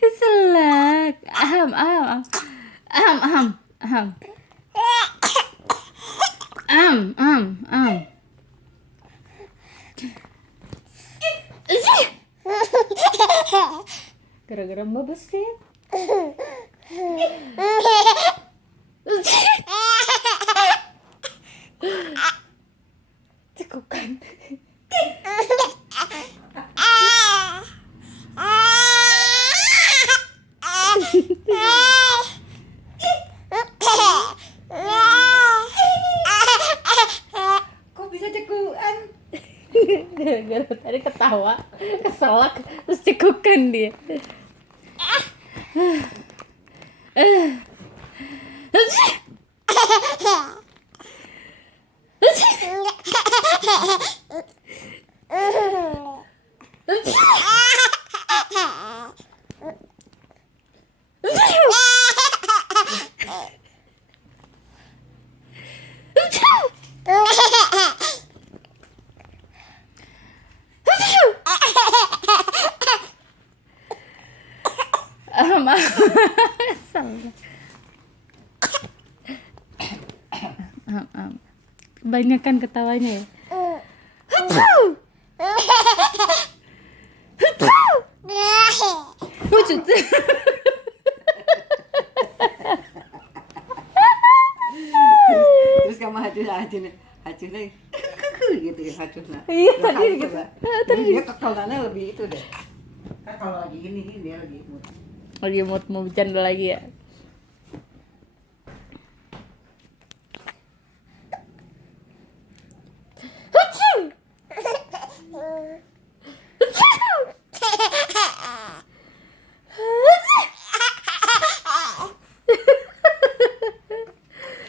Keselak. Aham, aham, aham, aham, aham, aham, aham, aham. Gara-gara Mbak besit. Cekukan. Kok bisa cekukan? Gara-gara tadi ketawa, keselak, terus cekukan dia. Kebanyakan ketawanya ya. Lucu. Terus kamu hacuna gitu ya hacuna. Iya tadi gitu. Tadi dia kekelannya lebih itu deh. Kan kalau lagi ini dia lagi mood. Lagi mau bercanda lagi ya.